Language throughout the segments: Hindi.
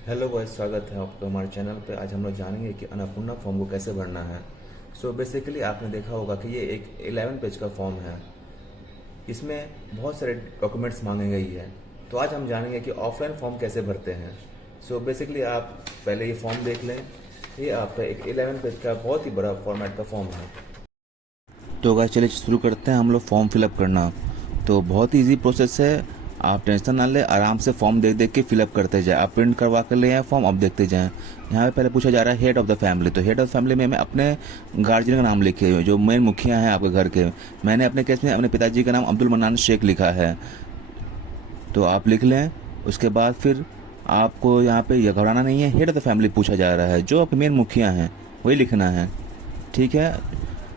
हेलो बॉयज, स्वागत है आपका हमारे चैनल पे। आज हम लोग जानेंगे कि अन्नपूर्णा फॉर्म को कैसे भरना है। बेसिकली आपने देखा होगा कि ये एक 11 पेज का फॉर्म है। इसमें बहुत सारे डॉक्यूमेंट्स मांगे गई है। तो आज हम जानेंगे कि ऑफलाइन फॉर्म कैसे भरते हैं। बेसिकली आप पहले ये फॉर्म देख लें। ये आपका एक 11 पेज का बहुत ही बड़ा फॉर्मेट का फॉर्म है। तो गाइस चलिए शुरू करते हैं हम लोग फॉर्म फिलअप करना। तो बहुत ही ईजी प्रोसेस है। आप टेंशन ना ले, आराम से फॉर्म देख देख के फिलअप करते जाए। आप प्रिंट करवा कर ले आए फॉर्म, अब देखते जाएं। यहाँ पे पहले पूछा जा रहा है हेड ऑफ द फैमिली। तो हेड ऑफ द फैमिली में हमें अपने गार्जियन का नाम लिखे हुए, जो मेन मुखिया हैं आपके घर के। मैंने अपने केस में अपने पिताजी का नाम अब्दुल मन्नान शेख लिखा है, तो आप लिख लें। उसके बाद फिर आपको यहाँ पे यह घबराना नहीं है, हेड ऑफ द फैमिली पूछा जा रहा है, जो आपके मेन मुखिया हैं वही लिखना है, ठीक है।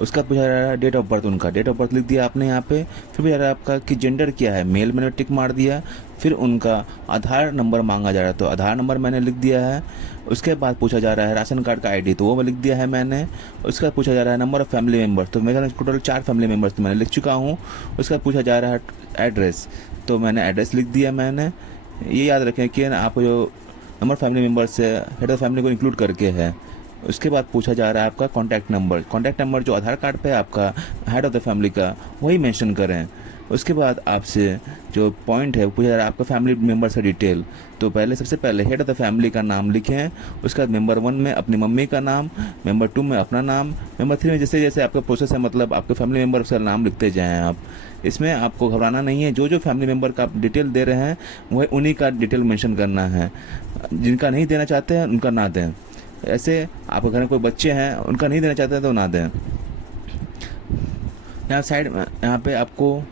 उसका पूछा जा रहा है डेट ऑफ बर्थ, उनका डेट ऑफ बर्थ लिख दिया आपने यहाँ पे। फिर पूछा जा रहा है आपका कि जेंडर क्या है, मेल मैंने टिक मार दिया। फिर उनका आधार नंबर मांगा जा रहा है, तो आधार नंबर मैंने लिख दिया है। उसके बाद पूछा जा रहा है राशन कार्ड का आईडी, तो वो लिख दिया है मैंने। उसके बाद पूछा जा रहा है नंबर ऑफ फैमिली मेम्बर्स, तो मेरे टोटल 4 फैमिली मेम्बर्स तो मैंने लिख चुका हूँ। उसके बाद पूछा जा रहा है एड्रेस, तो मैंने एड्रेस लिख दिया मैंने। ये याद रखें कि आप जो नंबर फैमिली मेम्बर्स है हेड ऑफ फैमिली को इंक्लूड करके है। उसके बाद पूछा जा रहा है आपका कॉन्टैक्ट नंबर जो आधार कार्ड पे आपका हेड ऑफ द फैमिली का, वही मेंशन करें। उसके बाद आपसे जो पॉइंट है पूछा जा रहा है आपका फैमिली मेम्बर से डिटेल। तो पहले सबसे पहले हेड ऑफ द फैमिली का नाम लिखें। उसके बाद मेंबर 1 में अपनी मम्मी का नाम, मेंबर 2 में अपना नाम, मेंबर 3 में जैसे जैसे आपका प्रोसेस है, मतलब आपके फैमिली मेम्बर का नाम लिखते जाएं आप। इसमें आपको घबराना नहीं है, जो जो फैमिली मेम्बर का आप डिटेल दे रहे हैं वही उन्हीं का डिटेल मेंशन करना है। जिनका नहीं देना चाहते हैं उनका ना दें। ऐसे आपके घर में कोई बच्चे हैं उनका नहीं देना चाहते हैं तो ना दें। यहाँ साइड में यहाँ पे आपको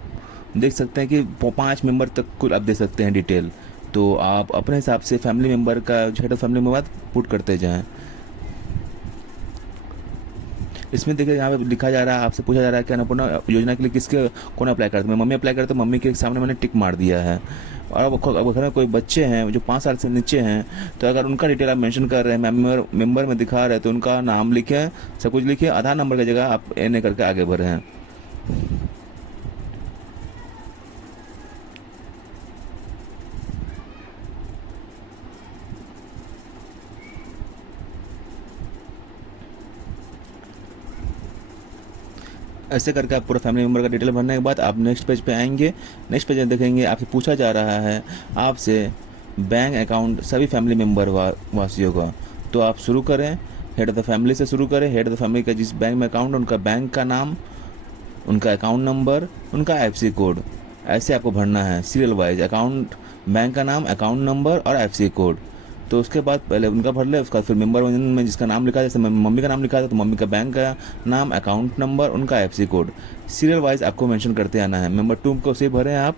देख सकते हैं कि 5 मेंबर तक कुल आप दे सकते हैं डिटेल। तो आप अपने हिसाब से फैमिली मेंबर का head of family member put करते जाएं। इसमें देखिए यहाँ पे लिखा जा रहा है, आपसे पूछा जा रहा है कि अन्नपूर्णा योजना के लिए किसके कौन अप्लाई करते हैं। मैं मम्मी अप्लाई करते, तो मम्मी के सामने मैंने टिक मार दिया है। और अब घर में कोई बच्चे हैं जो 5 साल से नीचे हैं, तो अगर उनका डिटेल आप मेंशन कर रहे हैं, मेंबर में दिखा रहे हैं, तो उनका नाम लिखें, सब कुछ लिखिए। आधार नंबर की जगह आप एन करके आगे बढ़ें। ऐसे करके आप पूरा फैमिली मेम्बर का डिटेल भरने के बाद आप नेक्स्ट पेज पे आएंगे। नेक्स्ट पेज में देखेंगे आपसे पूछा जा रहा है आपसे बैंक अकाउंट सभी फैमिली मेम्बर वासियों का। तो आप शुरू करें, हेड ऑफ द फैमिली से शुरू करें। हेड ऑफ द फैमिली का जिस बैंक में अकाउंट है उनका बैंक का नाम, उनका अकाउंट नंबर, उनका आईएफएससी कोड, ऐसे आपको भरना है सीरियल वाइज। अकाउंट, बैंक का नाम, अकाउंट नंबर और आईएफएससी कोड। तो उसके बाद पहले उनका भर ले, उसका फिर मेंबर में जिसका नाम लिखा है, जैसे मम्मी का नाम लिखा था तो मम्मी का बैंक का नाम, अकाउंट नंबर, उनका आईएफएससी कोड, सीरियल वाइज आपको मेंशन करते आना है। मेंबर 2 को से भरें आप।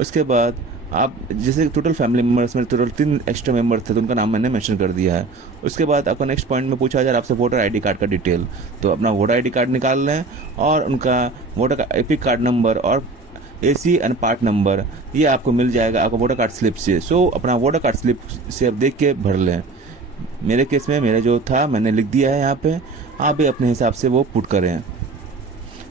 उसके बाद आप जैसे टोटल फैमिली मेम्बर्स में टोटल 3 एक्स्ट्रा मेंबर थे, तो उनका नाम मैंने मेंशन कर दिया है। उसके बाद आपको नेक्स्ट पॉइंट में पूछा जा रहा है आपसे वोटर आईडी कार्ड का डिटेल। तो अपना वोटर आईडी कार्ड निकाल लें और उनका वोटर का एपिक कार्ड नंबर और एसी एंड पार्ट नंबर ये आपको मिल जाएगा आपका वोटर कार्ड स्लिप से। अपना वोटर कार्ड स्लिप से आप देख के भर लें। मेरे केस में मेरा जो था मैंने लिख दिया है यहाँ पे, आप भी अपने हिसाब से वो पुट करें।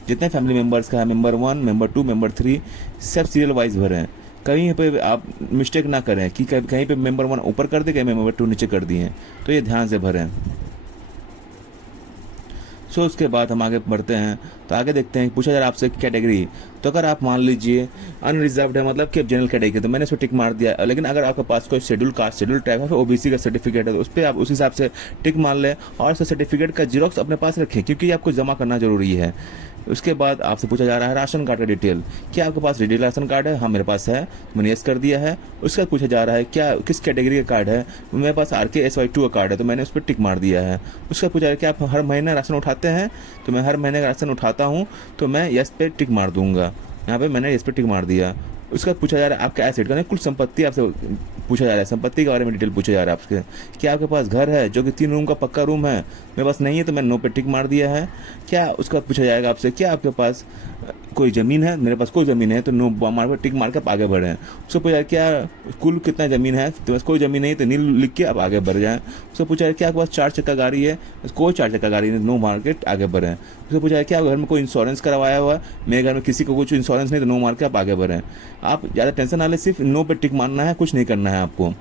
जितने फैमिली मेम्बर्स का है, मेंबर 1, मेंबर 2, मेंबर 3, सब सीरियल वाइज भरें। कहीं पे आप मिस्टेक ना करें कि कहीं पे मेंबर 1 ऊपर कर दे, कहीं मेंबर 2 नीचे कर दिए, तो ये ध्यान से भरें। उसके बाद हम आगे बढ़ते हैं। तो आगे देखते हैं, पूछा जा रहा है आपसे कैटेगरी। तो अगर आप मान लीजिए अनरिजर्व्ड है, मतलब कि आप जनरल कैटेगरी, तो मैंने इस पर टिक मार दिया। लेकिन अगर आपके पास कोई शेड्यूल कास्ट, शेड्यूल ट्राइब है, फिर ओबीसी का सर्टिफिकेट है, तो उस पर आप उस हिसाब से टिक मार लें और उस सर्टिफिकेट का जीरोक्स अपने पास रखें, क्योंकि ये आपको जमा करना जरूरी है। उसके बाद आपसे पूछा जा रहा है राशन कार्ड का डिटेल। क्या आपके पास रेडी राशन कार्ड है? हाँ मेरे पास है, मैंने यस कर दिया है। उसके बाद पूछा जा रहा है क्या किस कैटेगरी का कार्ड है? मेरे पास RKSY2 का कार्ड है, तो मैंने उस पर टिक मार दिया है। उसके बाद पूछा जा रहा है क्या आप हर महीने राशन उठाते हैं? तो मैं हर महीने का राशन उठाता हूँ, तो मैं यस पे टिक मार दूंगा। यहाँ पे मैंने यस पे टिक मार दिया। उसका पूछा जा रहा है आपका एसेट का, कुल संपत्ति आपसे पूछा जा रहा है, संपत्ति के बारे में डिटेल पूछा जा रहा है आपसे। क्या आपके पास घर है जो कि 3 रूम का पक्का रूम है? मेरे पास नहीं है, तो मैंने नो पे टिक मार दिया है। क्या उसका पूछा जाएगा आपसे क्या आपके पास कोई ज़मीन है? मेरे पास कोई ज़मीन है, तो नो मार पर टिक मार कर आप आगे बढ़ें। उसको पूछा क्या कुल कितना ज़मीन है? तो बस कोई ज़मीन नहीं, तो नील लिख के आप आगे बढ़ जाएं। उसको पूछा क्या आपके पास 4 चक्का गाड़ी है? कोई 4 चक्का गाड़ी नहीं, नो मार के आगे बढ़ें। उसको पूछा क्या घर में कोई इंश्योरेंस करवाया हुआ है? मेरे घर में किसी को कुछ इंश्योरेंस नहीं, तो नो मार के आप आगे बढ़ें। आप ज़्यादा टेंशन ना ले, सिर्फ नो पे टिक मारना है, कुछ नहीं करना है आपको।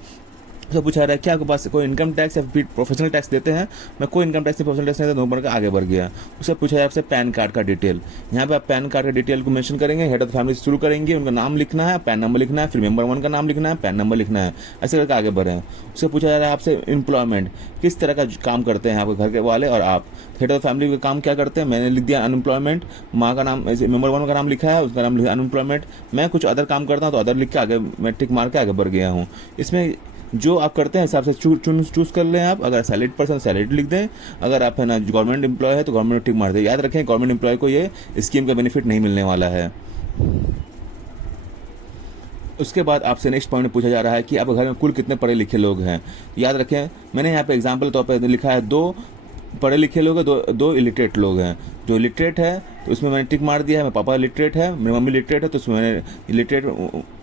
उससे पूछा रहा है कि आपके पास कोई इनकम टैक्स या फिर प्रोफेशनल टैक्स देते हैं। मैं कोई इनकम टैक्स या प्रोफेशनल टैक्स नहीं देता, 2 नंबर का आगे बढ़ गया। उससे पूछा है आपसे पैन कार्ड का डिटेल। यहाँ पे आप पैन कार्ड का डिटेल को मेंशन करेंगे, हेड ऑफ द फैमिली से शुरू करेंगे, उनका नाम लिखना है, पैन नंबर लिखना है, फिर मेंबर 1 का नाम लिखना है, पैन नंबर लिखना है, ऐसे करके आगे बढ़े। उससे पूछा जा रहा है आपसे एम्प्लॉयमेंट, किस तरह का काम करते हैं आपके घर के वाले और आप। हेड ऑफ द फैमिली का काम क्या करते हैं, मैंने लिख दिया अनएम्प्लॉयमेंट, माँ का नाम मेंबर 1 का नाम लिखा है, उसका नाम लिखा अनएम्प्लॉयमेंट। मैं कुछ अदर काम करता हूँ तो अदर लिख के आगे मैं टिक मार के आगे बढ़ गया हूँ। इसमें जो आप करते हैं हिसाब से चूज कर लें आप। अगर सैलरीड पर्सन सैलरीड लिख दें, अगर आप है ना गवर्नमेंट एम्प्लॉय है तो गवर्नमेंट टिक मार दें। याद रखें गवर्नमेंट एम्प्लॉय को ये स्कीम का बेनिफिट नहीं मिलने वाला है। उसके बाद आपसे नेक्स्ट पॉइंट में पूछा जा रहा है कि आपके घर में कुल कितने पढ़े लिखे लोग हैं। याद रखें मैंने यहाँ पे एग्जाम्पल तौर पर लिखा है 2 पढ़े लिखे लोग हैं, 2 इलिटरेट लोग हैं। जो इलिटरेट है तो उसमें मैंने टिक मार दिया है, मेरे पापा इलिटरेट है, मेरी मम्मी इलिटरेट है, तो उसमें मैंने इलिटरेट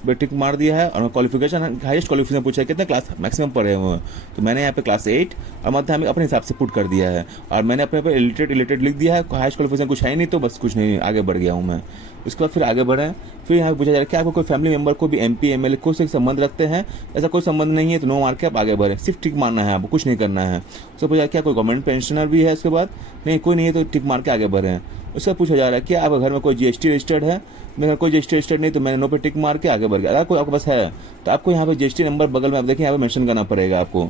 पे टिक मार दिया है। और क्वालिफिकेशन हाईएस्ट क्वालिफिकेशन पूछा है कितने क्लास मैक्सिमम पढ़े हुए हैं, तो मैंने यहाँ पे क्लास 8 और माध्यमिक अपने हिसाब से पुट कर दिया है। और मैंने अपने पे इलिटरेट लिख दिया है, हाईएस्ट क्वालिफिकेशन कुछ है नहीं तो बस कुछ नहीं, आगे बढ़ गया हूँ मैं। उसके बाद फिर आगे बढ़ें। फिर यहाँ पे पूछा जा रहा है कि आपको कोई फैमिली मेंबर को भी MP MLA कोई से संबंध रखते हैं, ऐसा कोई संबंध नहीं है तो नो मार के आप आगे बढ़ें। सिर्फ टिक मारना है, आपको कुछ नहीं करना है। उससे पूछा क्या कोई गवर्नमेंट पेंशनर भी है, उसके बाद नहीं कोई नहीं है तो टिक मार के आगे बढ़ें। उससे पूछा जा रहा है कि आपके घर में कोई GST रजिस्टर्ड है, मेरे कोई GST रजिस्टर्ड नहीं तो मैंने नो पे टिक मार के आगे बढ़ गया। अगर कोई आपके पास है तो आपको यहाँ पे GST नंबर बगल में आप देखिए यहाँ पे मेंशन करना पड़ेगा आपको।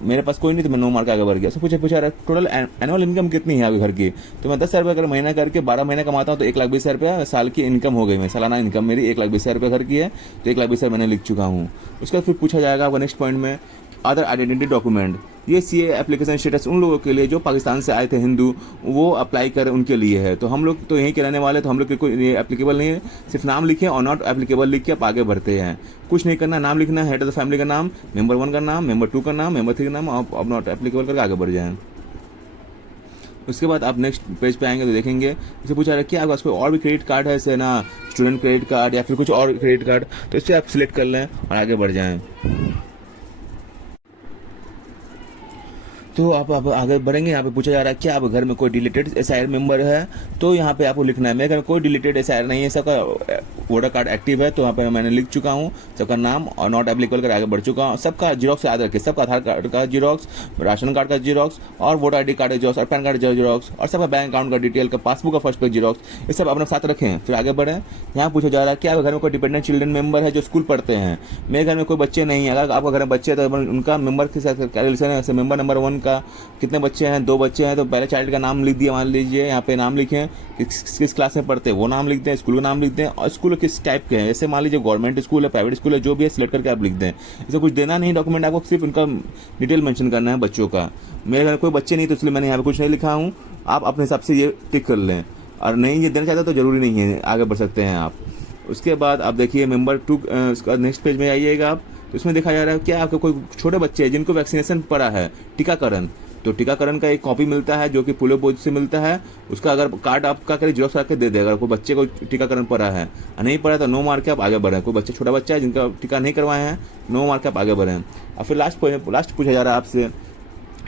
मेरे पास कोई नहीं तो मैं नो मार के आगे बढ़ गया। सब पूछा रहा टोटल एनुअल इनकम कितनी है आपके घर की, तो मैं 10,000 रुपये अगर महीना करके 12 महीने कमाता हूँ तो 1,20,000 रुपया साल की इनकम हो गई। मैं सालाना इनकम मेरी 1,20,000 रुपये घर की है, तो 1,20,000 मैंने लिख चुका हूँ। उसके बाद फिर पूछा जाएगा आपका नेक्स्ट पॉइंट में अदर आइडेंटिटी डॉक्यूमेंट। ये CA एप्लीकेशन स्टेटस उन लोगों के लिए जो पाकिस्तान से आए थे हिंदू, वो अप्लाई कर उनके लिए है। तो हम लोग तो यहीं के रहने वाले, तो हम लोग के कोई ये एप्लीकेबल नहीं है। सिर्फ नाम लिखें और नॉट एप्लीकेबल लिख के आप आगे बढ़ते हैं। कुछ नहीं करना, नाम लिखना है, हेड ऑफ द फैमिली का नाम, मेंबर 1 का नाम, मेंबर 2 का नाम, मेंबर 3 का नाम, आप नॉट एप्लीकेबल करके आगे बढ़ जाएं। उसके बाद आप नेक्स्ट पेज पे आएंगे तो देखेंगे इसे पूछा रहा है कि आपके पास कोई और भी क्रेडिट कार्ड है, जैसे ना स्टूडेंट क्रेडिट कार्ड या फिर कुछ और क्रेडिट कार्ड, तो इसे आप सिलेक्ट कर लें और आगे बढ़ जाएं। तो आप आगे बढ़ेंगे। यहाँ पे पूछा जा रहा है कि आप घर में कोई डिलीटेड SIR मेंबर है, तो यहाँ पे आपको लिखना है। मेरे घर में कोई डिलीटेड SIR नहीं है, सबका वोटर कार्ड एक्टिव है, तो यहाँ पे मैंने लिख चुका हूँ सबका नाम और नॉट एप्लीकेबल कर आगे बढ़ चुका हूँ। सबका जीरोक्स याद रखें, सबका आधार कार्ड का जीरोक्स, राशन कार्ड का जीरोक्स और वोटर ID कार्ड का जीरोक्स और पैन कार्ड का जीरोक्स और सबका बैंक अकाउंट का डिटेल का पासबुक का फर्स्ट पेज जीरोक्स, ये सब अपने साथ रखें। फिर आगे बढ़ें। यहाँ पूछा जा रहा है कि आपके घर में कोई डिपेंडेंट चिल्ड्रन मेंबर है जो स्कूल पढ़ते हैं। मेरे घर में कोई बच्चे नहीं है। अगर आपका घर में बच्चे हैं तो उनका मेंबर के साथ क्या रिलेशन है, जैसे मेंबर नंबर 1 का कितने बच्चे हैं, 2 बच्चे हैं तो पहले चाइल्ड का नाम लिख दिया। मान लीजिए यहाँ पे नाम लिखें, किस क्लास में पढ़ते हैं वो नाम लिख दें, स्कूल का नाम लिख दें और स्कूल किस टाइप के हैं। जैसे मान लीजिए गवर्नमेंट स्कूल है, प्राइवेट स्कूल है, जो भी है सिलेक्ट करके आप लिख दें। इसे कुछ देना नहीं डॉक्यूमेंट, आपको सिर्फ उनका डिटेल मेंशन करना है बच्चों का। मेरे घर में कोई बच्चे नहीं तो इसलिए मैंने यहाँ पे कुछ नहीं लिखा हूँ। आप अपने हिसाब से ये टिक कर लें, और नहीं ये देना चाहते तो जरूरी नहीं है, आगे बढ़ सकते हैं आप। उसके बाद आप देखिए मेंबर 2 नेक्स्ट पेज में आइएगा आप, तो इसमें देखा जा रहा है कि आपके कोई छोटे बच्चे हैं जिनको वैक्सीनेशन पड़ा है, टीकाकरण, तो टीकाकरण का एक कॉपी मिलता है जो कि पोलियो बोर्ड से मिलता है। उसका अगर कार्ड आपका करे जीरोक्स करके दे देगा। अगर कोई बच्चे को टीकाकरण पड़ा है और नहीं पड़ा तो नो मार के आप आगे बढ़ें। कोई बच्चे छोटा बच्चा है जिनका टीका नहीं करवाए हैं, नो मार के आप आगे बढ़ें। और फिर लास्ट पूछा जा रहा है आपसे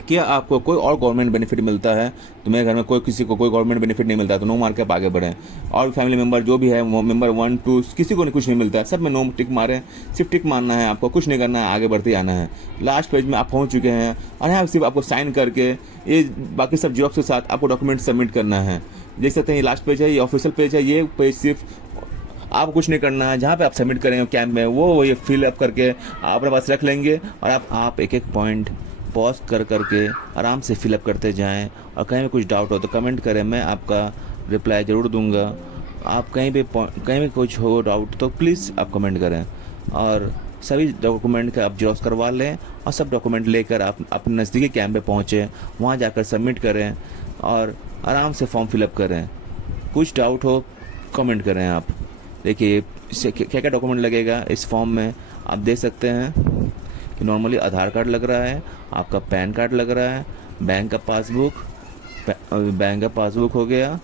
कि आपको कोई और गवर्नमेंट बेनिफिट मिलता है, तो मेरे घर में किसी को कोई गवर्नमेंट बेनिफिट नहीं मिलता, तो नो मार के आप आगे बढ़ें। और फैमिली मेंबर जो भी है मेंबर 1 2 किसी को कुछ नहीं मिलता है, सब में नो टिक मारें। सिर्फ टिक मारना है, आपको कुछ नहीं करना है, आगे बढ़ते आना है। लास्ट पेज में आप पहुंच चुके हैं और यहाँ सिर्फ आपको साइन करके ये बाकी सब जीरोक्स के साथ आपको डॉक्यूमेंट सबमिट करना है। देख सकते हैं ये लास्ट पेज है, ये ऑफिशियल पेज है। ये पेज सिर्फ आपको कुछ नहीं करना है, जहाँ पे आप सबमिट करेंगे कैंप में वो ये फिल अप करके आप अपने पास रख लेंगे। और आप एक एक पॉइंट पॉज करके आराम से फिलअप करते जाएं। और कहीं भी कुछ डाउट हो तो कमेंट करें, मैं आपका रिप्लाई ज़रूर दूंगा। आप कहीं भी कुछ हो डाउट तो प्लीज़ आप कमेंट करें। और सभी डॉक्यूमेंट का आप जेरॉक्स करवा लें और सब डॉक्यूमेंट लेकर आप अपने नज़दीकी कैंप पे पहुँचें, वहाँ जाकर सबमिट करें और आराम से फॉर्म फिलअप करें। कुछ डाउट हो कमेंट करें आप। देखिए क्या क्या डॉक्यूमेंट लगेगा इस फॉर्म में आप देख सकते हैं कि नॉर्मली आधार कार्ड लग रहा है, आपका पैन कार्ड लग रहा है, बैंक का पासबुक हो गया,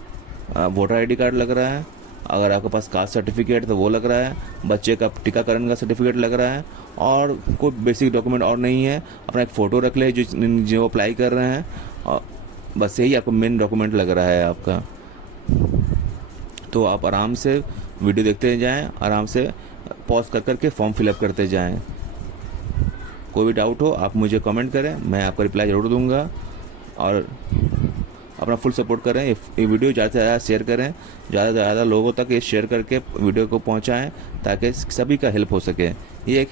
वोटर ID कार्ड लग रहा है, अगर आपके पास कास्ट सर्टिफिकेट तो वो लग रहा है, बच्चे का टीकाकरण का सर्टिफिकेट लग रहा है, और कोई बेसिक डॉक्यूमेंट और नहीं है। अपना एक फ़ोटो रख ले जो अप्लाई कर रहे हैं, और बस यही आपको मेन डॉक्यूमेंट लग रहा है आपका। तो आप आराम से वीडियो देखते जाएं, आराम से पॉज करके फॉर्म फिलअप करते जाएं। कोई भी डाउट हो आप मुझे कमेंट करें, मैं आपको रिप्लाई ज़रूर दूंगा। और अपना फुल सपोर्ट करें, ये वीडियो ज़्यादा से ज़्यादा शेयर करें, ज़्यादा से ज़्यादा लोगों तक ये शेयर करके वीडियो को पहुंचाएं ताकि सभी का हेल्प हो सके। ये एक